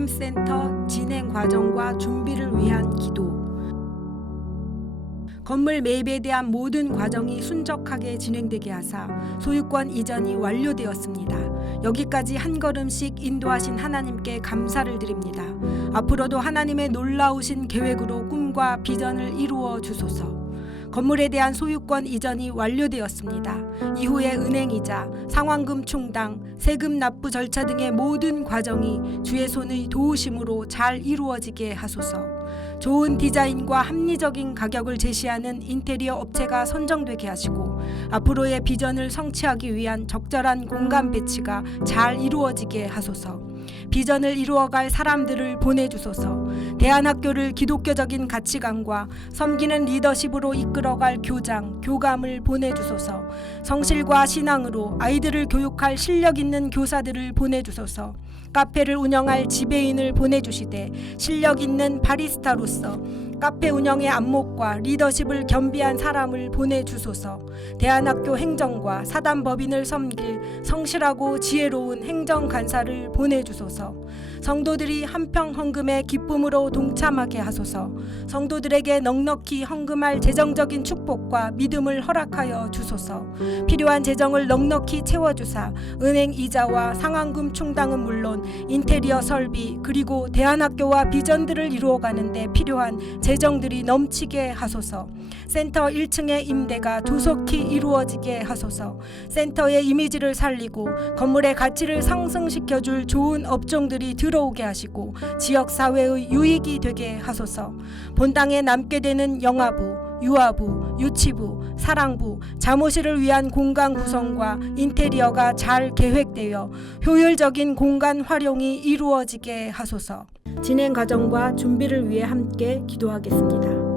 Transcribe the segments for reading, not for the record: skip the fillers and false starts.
GM센터 진행 과정과 준비를 위한 기도. 건물 매입에 대한 모든 과정이 순적하게 진행되게 하사 소유권 이전이 완료되었습니다. 여기까지 한 걸음씩 인도하신 하나님께 감사를 드립니다. 앞으로도 하나님의 놀라우신 계획으로 꿈과 비전을 이루어 주소서. 건물에 대한 소유권 이전이 완료되었습니다. 이후에 은행이자, 상환금 충당, 세금 납부 절차 등의 모든 과정이 주의 손의 도우심으로 잘 이루어지게 하소서. 좋은 디자인과 합리적인 가격을 제시하는 인테리어 업체가 선정되게 하시고 앞으로의 비전을 성취하기 위한 적절한 공간 배치가 잘 이루어지게 하소서. 비전을 이루어갈 사람들을 보내주소서. 대안학교를 기독교적인 가치관과 섬기는 리더십으로 이끌어갈 교장, 교감을 보내주소서. 성실과 신앙으로 아이들을 교육할 실력 있는 교사들을 보내주소서. 카페를 운영할 지배인을 보내주시되 실력 있는 바리스타로서 카페 운영의 안목과 리더십을 겸비한 사람을 보내주소서. 대안학교 행정과 사단법인을 섬길 성실하고 지혜로운 행정간사를 보내주소서. 성도들이 한평 헌금에 기쁨으로 동참하게 하소서. 성도들에게 넉넉히 헌금할 재정적인 축복과 믿음을 허락하여 주소서. 필요한 재정을 넉넉히 채워주사 은행 이자와 상환금 충당은 물론 인테리어 설비 그리고 대안학교와 비전들을 이루어가는 데 필요한 재정들이 넘치게 하소서. 센터 1층의 임대가 조속히 이루어지게 하소서. 센터의 이미지를 살리고 건물의 가치를 상승시켜줄 좋은 업종들이 들어오게 하시고 지역사회의 유익이 되게 하소서. 본당에 남게 되는 영아부, 유아부, 유치부, 사랑부, 자모실을 위한 공간 구성과 인테리어가 잘 계획되어 효율적인 공간 활용이 이루어지게 하소서. 진행 과정과 준비를 위해 함께 기도하겠습니다.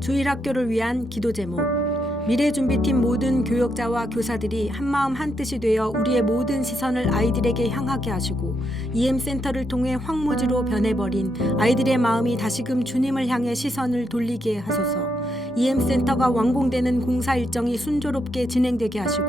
주일학교를 위한 기도 제목. 미래준비팀 모든 교역자와 교사들이 한마음 한뜻이 되어 우리의 모든 시선을 아이들에게 향하게 하시고 EM센터를 통해 황무지로 변해버린 아이들의 마음이 다시금 주님을 향해 시선을 돌리게 하소서. EM센터가 완공되는 공사 일정이 순조롭게 진행되게 하시고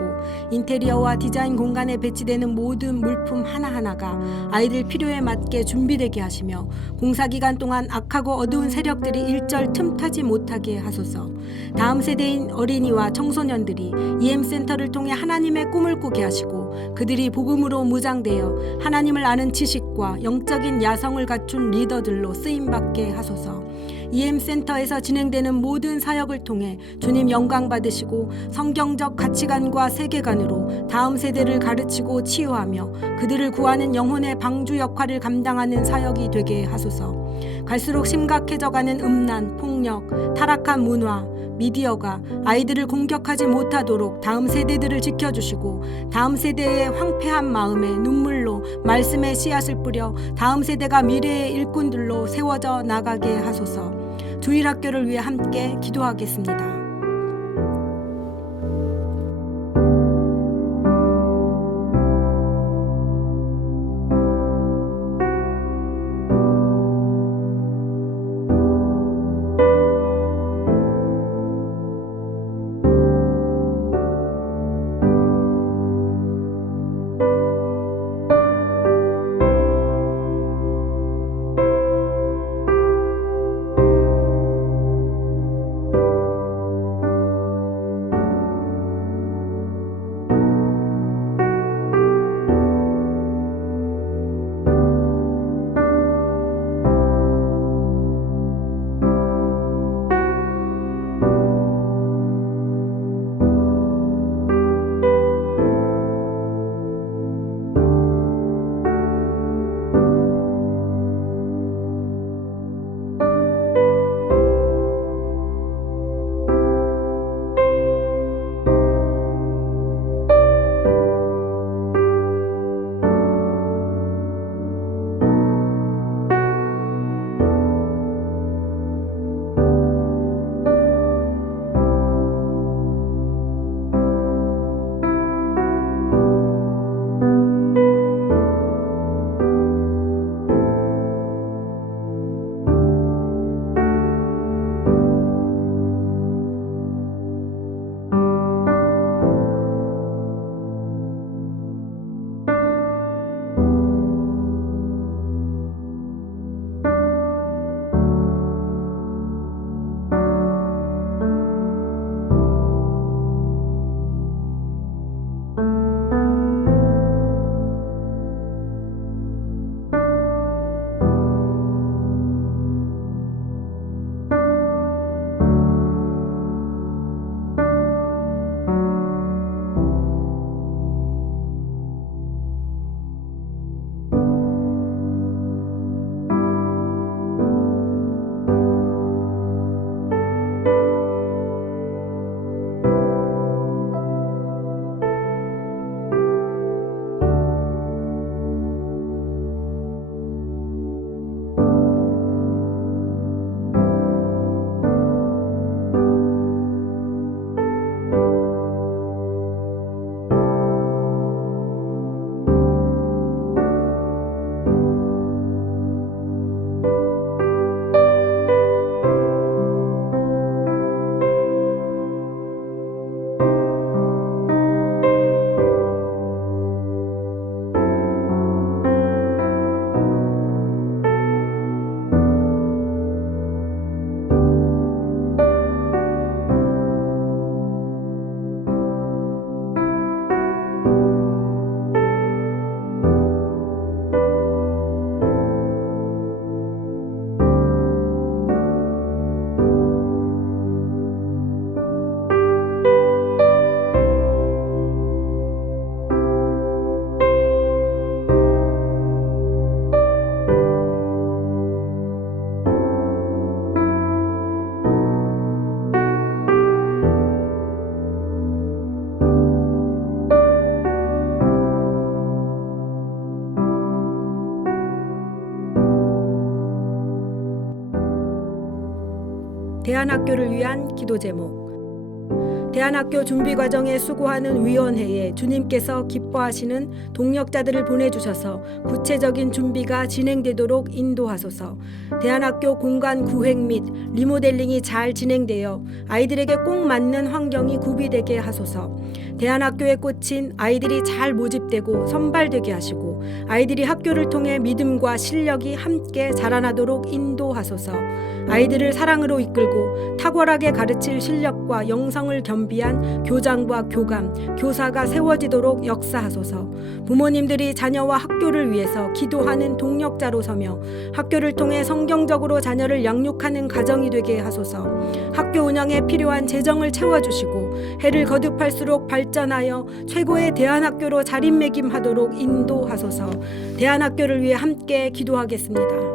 인테리어와 디자인 공간에 배치되는 모든 물품 하나하나가 아이들 필요에 맞게 준비되게 하시며 공사 기간 동안 악하고 어두운 세력들이 일절 틈타지 못하게 하소서. 다음 세대인 어린이와 청소년들이 EM센터를 통해 하나님의 꿈을 꾸게 하시고 그들이 복음으로 무장되어 하나님을 아는 지식과 영적인 야성을 갖춘 리더들로 쓰임받게 하소서. EM센터에서 진행되는 모든 사역을 통해 주님 영광 받으시고 성경적 가치관과 세계관으로 다음 세대를 가르치고 치유하며 그들을 구하는 영혼의 방주 역할을 감당하는 사역이 되게 하소서. 갈수록 심각해져가는 음란, 폭력, 타락한 문화, 미디어가 아이들을 공격하지 못하도록 다음 세대들을 지켜주시고 다음 세대의 황폐한 마음에 눈물로 말씀의 씨앗을 뿌려 다음 세대가 미래의 일꾼들로 세워져 나가게 하소서. 주일학교를 위해 함께 기도하겠습니다. 대안학교를 위한 기도 제목. 대안학교 준비 과정에 수고하는 위원회에 주님께서 기뻐하시는 동력자들을 보내주셔서 구체적인 준비가 진행되도록 인도하소서. 대안학교 공간 구획 및 리모델링이 잘 진행되어 아이들에게 꼭 맞는 환경이 구비되게 하소서. 대안학교에 꽂힌 아이들이 잘 모집되고 선발되게 하시고 아이들이 학교를 통해 믿음과 실력이 함께 자라나도록 인도하소서. 아이들을 사랑으로 이끌고 탁월하게 가르칠 실력과 영성을 겸비한 교장과 교감, 교사가 세워지도록 역사하소서. 부모님들이 자녀와 학교를 위해서 기도하는 동력자로 서며 학교를 통해 성경적으로 자녀를 양육하는 가정이 되게 하소서. 학교 운영에 필요한 재정을 채워주시고 해를 거듭할수록 발전하여 최고의 대안학교로 자리매김하도록 인도하소서. 대안학교를 위해 함께 기도하겠습니다.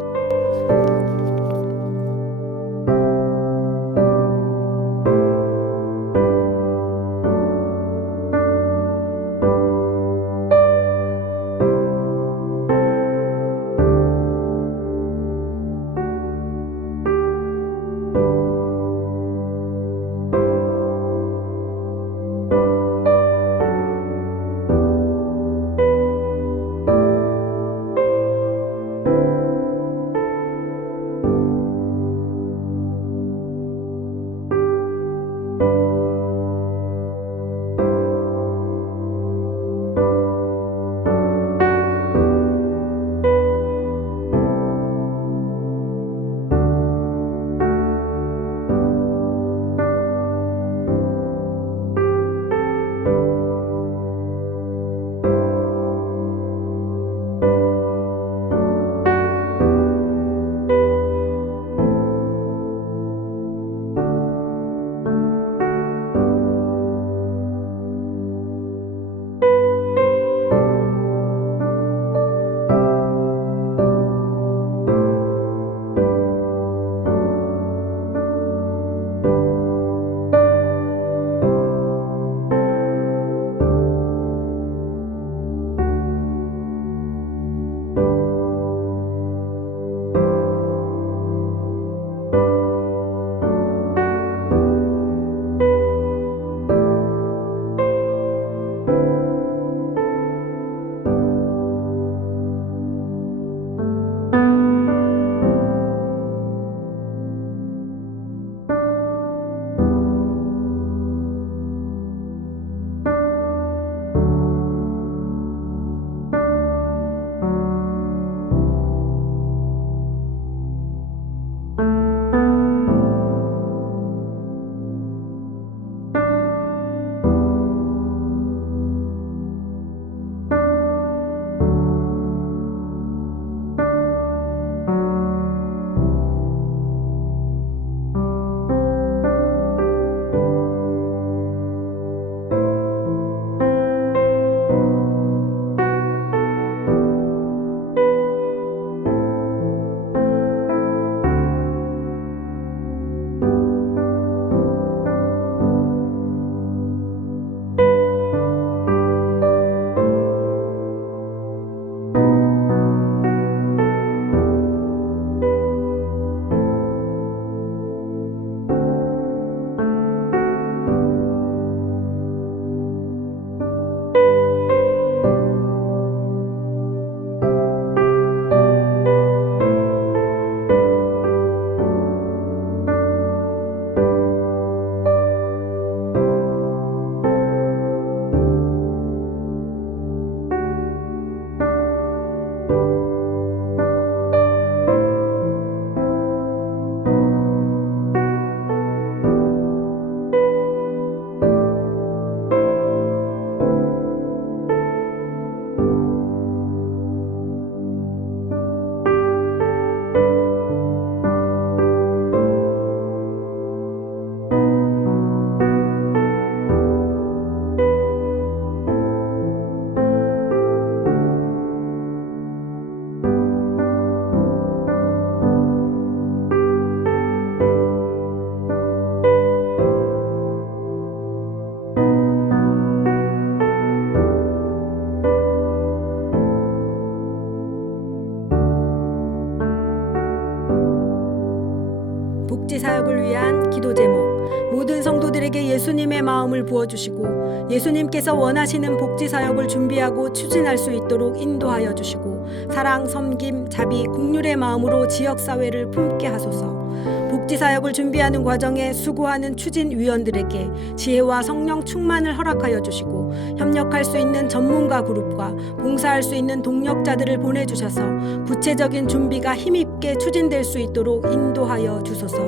복지사역을 위한 기도 제목. 모든 성도들에게 예수님의 마음을 부어주시고 예수님께서 원하시는 복지사역을 준비하고 추진할 수 있도록 인도하여 주시고 사랑, 섬김, 자비, 긍휼의 마음으로 지역사회를 품게 하소서. 복지사역을 준비하는 과정에 수고하는 추진위원들에게 지혜와 성령 충만을 허락하여 주시고 협력할 수 있는 전문가 그룹과 봉사할 수 있는 동력자들을 보내주셔서 구체적인 준비가 힘있게 추진될 수 있도록 인도하여 주소서.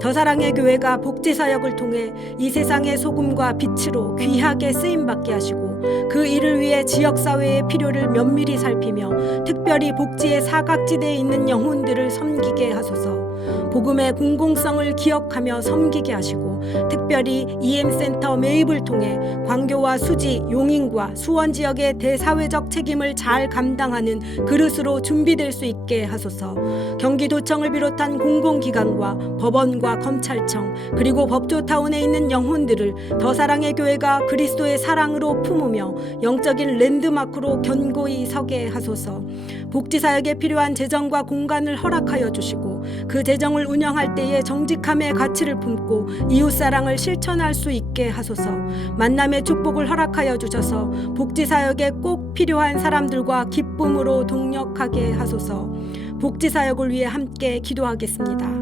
더사랑의 교회가 복지사역을 통해 이 세상의 소금과 빛으로 귀하게 쓰임받게 하시고 그 일을 위해 지역사회의 필요를 면밀히 살피며 특별히 복지의 사각지대에 있는 영혼들을 섬기게 하소서. 복음의 공공성을 기억하며 섬기게 하시고 특별히 EM센터 매입을 통해 광교와 수지, 용인과 수원 지역의 대사회적 책임을 잘 감당하는 그릇으로 준비될 수 있게 하소서. 경기도청을 비롯한 공공기관과 법원과 검찰청 그리고 법조타운에 있는 영혼들을 더사랑의 교회가 그리스도의 사랑으로 품으며 영적인 랜드마크로 견고히 서게 하소서. 복지사역에 필요한 재정과 공간을 허락하여 주시고 그 재정을 운영할 때에 정직함의 가치를 품고 이웃사랑을 실천할 수 있게 하소서. 만남의 축복을 허락하여 주셔서 복지사역에 꼭 필요한 사람들과 기쁨으로 동력하게 하소서. 복지사역을 위해 함께 기도하겠습니다.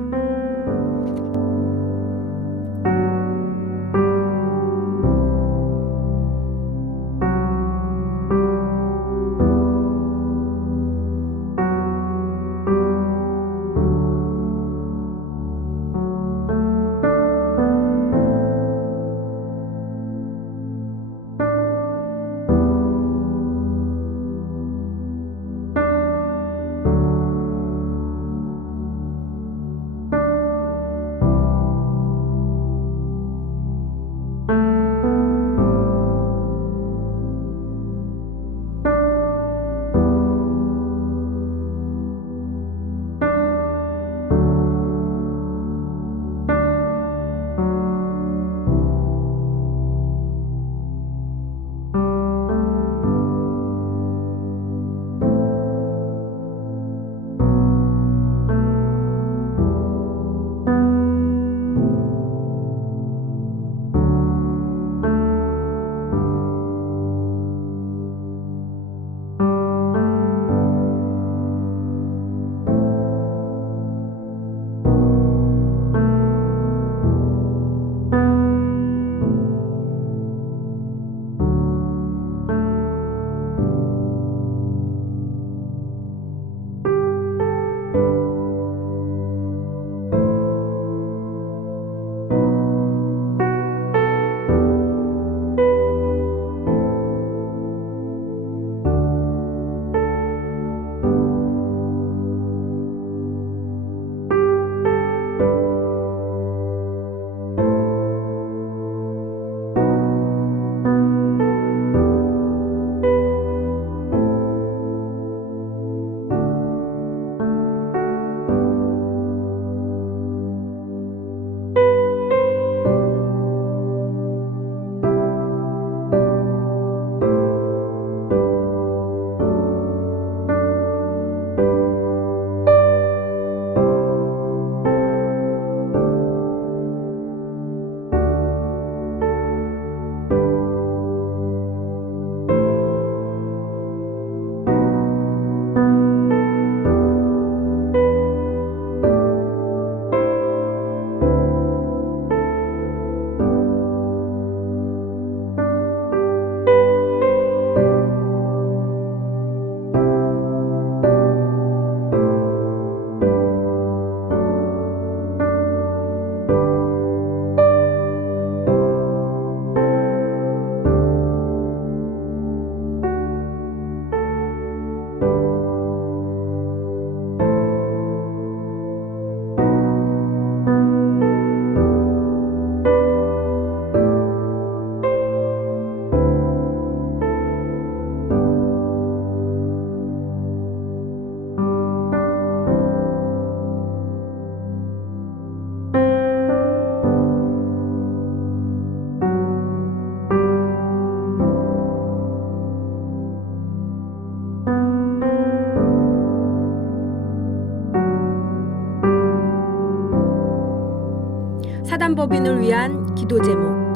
사단법인을 위한 기도 제목.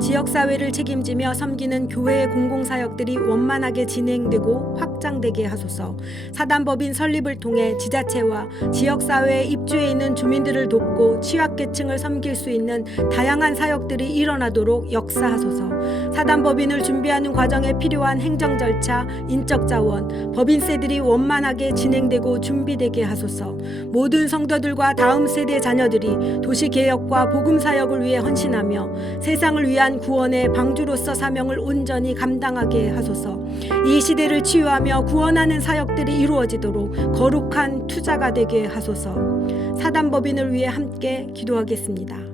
지역사회를 책임지며 섬기는 교회의 공공사역들이 원만하게 진행되고 확장되게 하소서. 사단법인 설립을 통해 지자체와 지역사회에 입주해 있는 주민들을 돕고 취약계층을 섬길 수 있는 다양한 사역들이 일어나도록 역사하소서. 사단법인을 준비하는 과정에 필요한 행정절차, 인적자원, 법인세들이 원만하게 진행되고 준비되게 하소서. 모든 성도들과 다음 세대 자녀들이 도시개혁과 복음사역을 위해 헌신하며 세상을 위한 구원의 방주로서 사명을 온전히 감당하게 하소서. 이 시대를 치유하며 구원하는 사역들이 이루어지도록 거룩한 투자가 되게 하소서. 사단법인을 위해 함께 기도하겠습니다.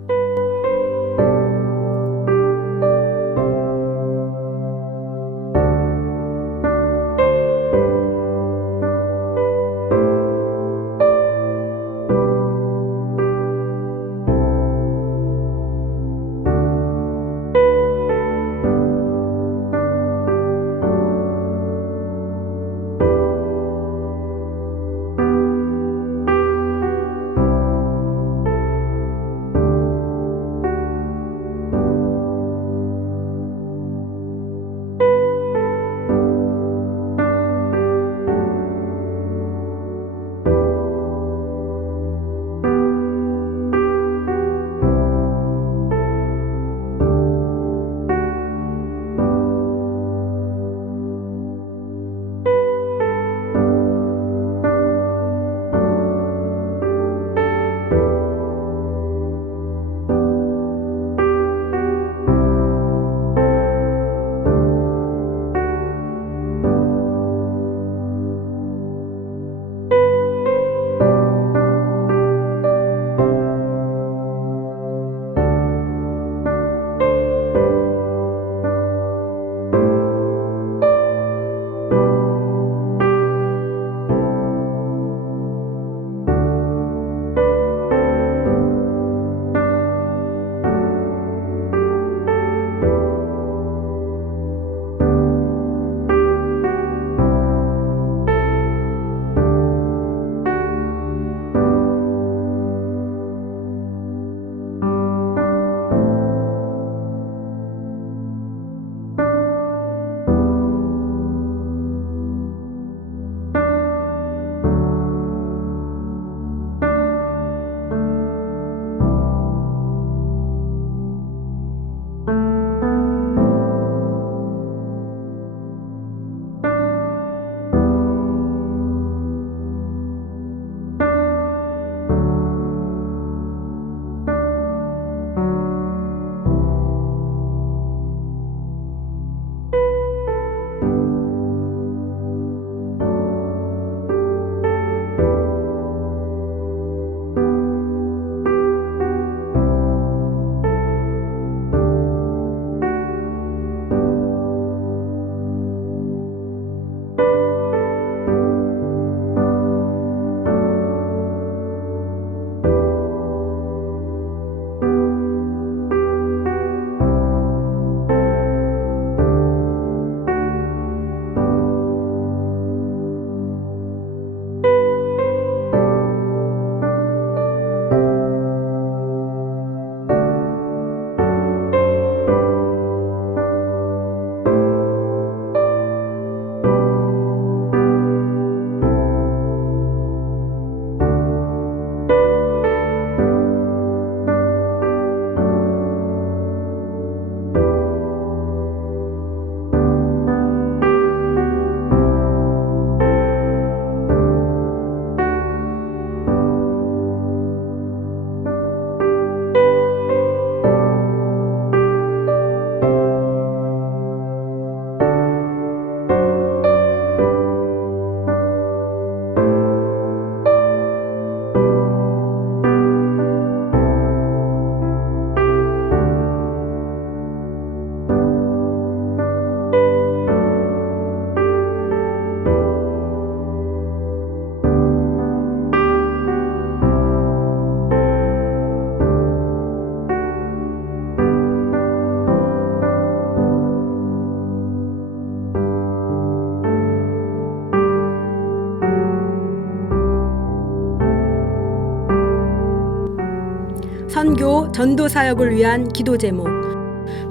선교, 전도 사역을 위한 기도 제목.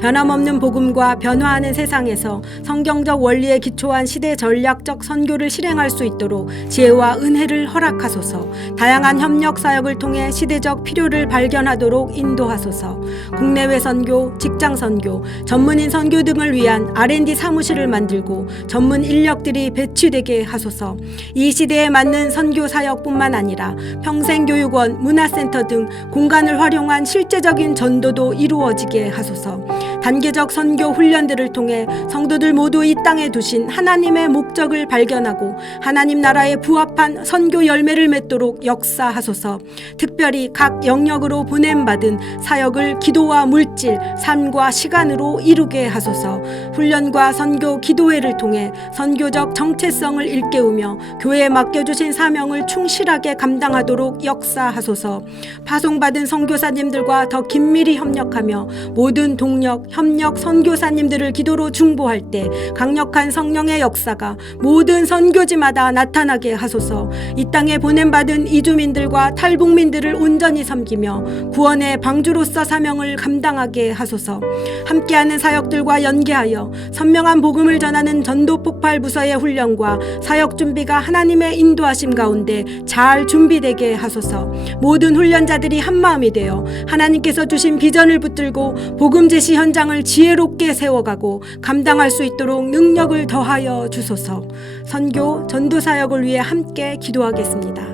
변함없는 복음과 변화하는 세상에서 성경적 원리에 기초한 시대 전략적 선교를 실행할 수 있도록 지혜와 은혜를 허락하소서. 다양한 협력 사역을 통해 시대적 필요를 발견하도록 인도하소서. 국내외 선교, 직장 선교, 전문인 선교 등을 위한 R&D 사무실을 만들고 전문 인력들이 배치되게 하소서. 이 시대에 맞는 선교 사역뿐만 아니라 평생교육원, 문화센터 등 공간을 활용한 실제적인 전도도 이루어지게 하소서. 단계적 선교 훈련들을 통해 성도들 모두 이 땅에 두신 하나님의 목적을 발견하고 하나님 나라에 부합한 선교 열매를 맺도록 역사하소서. 특별히 각 영역으로 보냄받은 사역을 기도와 물질, 삶과 시간으로 이루게 하소서. 훈련과 선교 기도회를 통해 선교적 정체성을 일깨우며 교회에 맡겨주신 사명을 충실하게 감당하도록 역사하소서. 파송받은 선교사님들과 더 긴밀히 협력하며 모든 동력, 협력 선교사님들을 기도로 중보할 때 강력한 성령의 역사가 모든 선교지마다 나타나게 하소서. 이 땅에 보냄받은 이주민들과 탈북민들을 온전히 섬기며 구원의 방주로서 사명을 감당하게 하소서. 함께하는 사역들과 연계하여 선명한 복음을 전하는 전도 폭발 부서의 훈련과 사역 준비가 하나님의 인도하심 가운데 잘 준비되게 하소서. 모든 훈련자들이 한마음이 되어 하나님께서 주신 비전을 붙들고 복음 제시 현장을 지혜롭게 세워가고 감당할 수 있도록 능력을 더하여 주소서. 선교, 전도 사역을 위해 함께 기도하겠습니다.